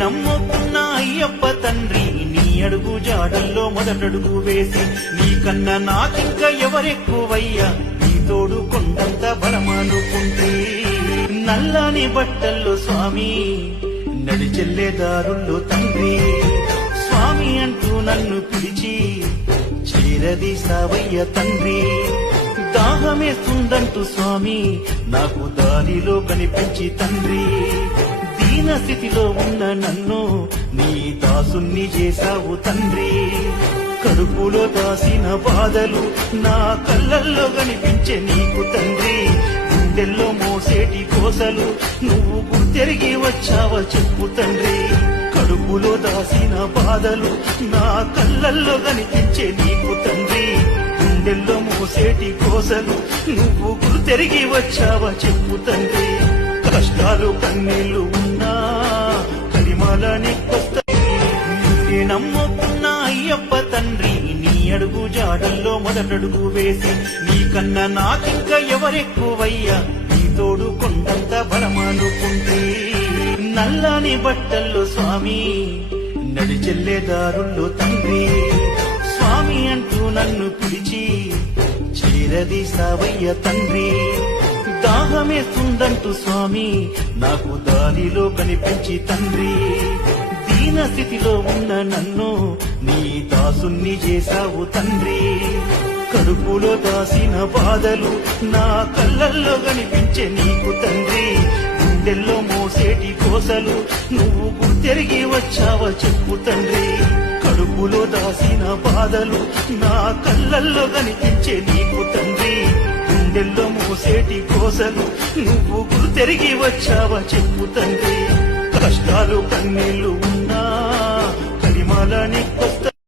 నమ్ముకున్న అయ్యప్ప తండ్రి నీ అడుగు జాడల్లో మొదటడుగు వేసి నీకన్నా నాకింక ఎవరెక్కువయ్యా నీ తోడు కొండంత బలమనుకుంటే నల్లని బట్టల్లో స్వామి నడిచెల్లే దారుల్లో తండ్రి స్వామి అంటూ నన్ను పిలిచి చేరదీసావయ్య తండ్రి దాహమేస్తుందంటూ స్వామి నాకు దారిలో కనిపించి తండ్రి దీన స్థితిలో ఉన్న నన్ను నీ దాసుని చేశావు తండ్రి కడుపులో దాసిన బాధలు నా కళ్ళల్లో కనిపించే నీకు తండ్రి గుండెల్లో మోసేటి కోసలు నువ్వు గుర్తెరిగి వచ్చావా చెప్పు తండ్రి కడుపులో దాసిన బాధలు నా కళ్ళల్లో కనిపించే నీకు తండ్రి గుండెల్లో మోసేటి కోసలు నువ్వు గుర్తెరిగి వచ్చావా చెప్పు తండ్రి కష్టాలు కన్నీళ్లు ఉన్నా కరిమాలని కొస్తాయి నమ్ముకున్న అయ్యప్ప తండ్రి నీ అడుగు జాడల్లో మొదటడుగు వేసి నీకన్నా నాకింక ఎవరెక్కువయ్యా నీ తోడు కొండంత బలమనుకుంటే నల్లని బట్టల్లో స్వామి నడిచెల్లే దారుల్లో తండ్రి స్వామి అంటూ నన్ను పిలిచి చేరదీసావయ్య తండ్రి దాహమేస్తుందంటూ స్వామి నాకు దారిలో కనిపించి తండ్రి దీన స్థితిలో ఉన్న నన్ను నీ దాసుని చేశావు తండ్రి కడుపులో దాసిన బాధలు నా కళ్ళల్లో కనిపించే నీకు తండ్రి గుండెల్లో మోసేటి కోసలు నువ్వు గుర్తెరిగి వచ్చావా చెప్పు తండ్రి కడుపులో దాసిన బాధలు నా కళ్ళల్లో కనిపించే నీకు తండ్రి గుండెల్లో మోసేటి కోసలు నువ్వు గుర్తెరిగి వచ్చావా చెప్పు తండ్రి కష్టాలు కన్నీళ్లు ఉన్నా కరిమాలని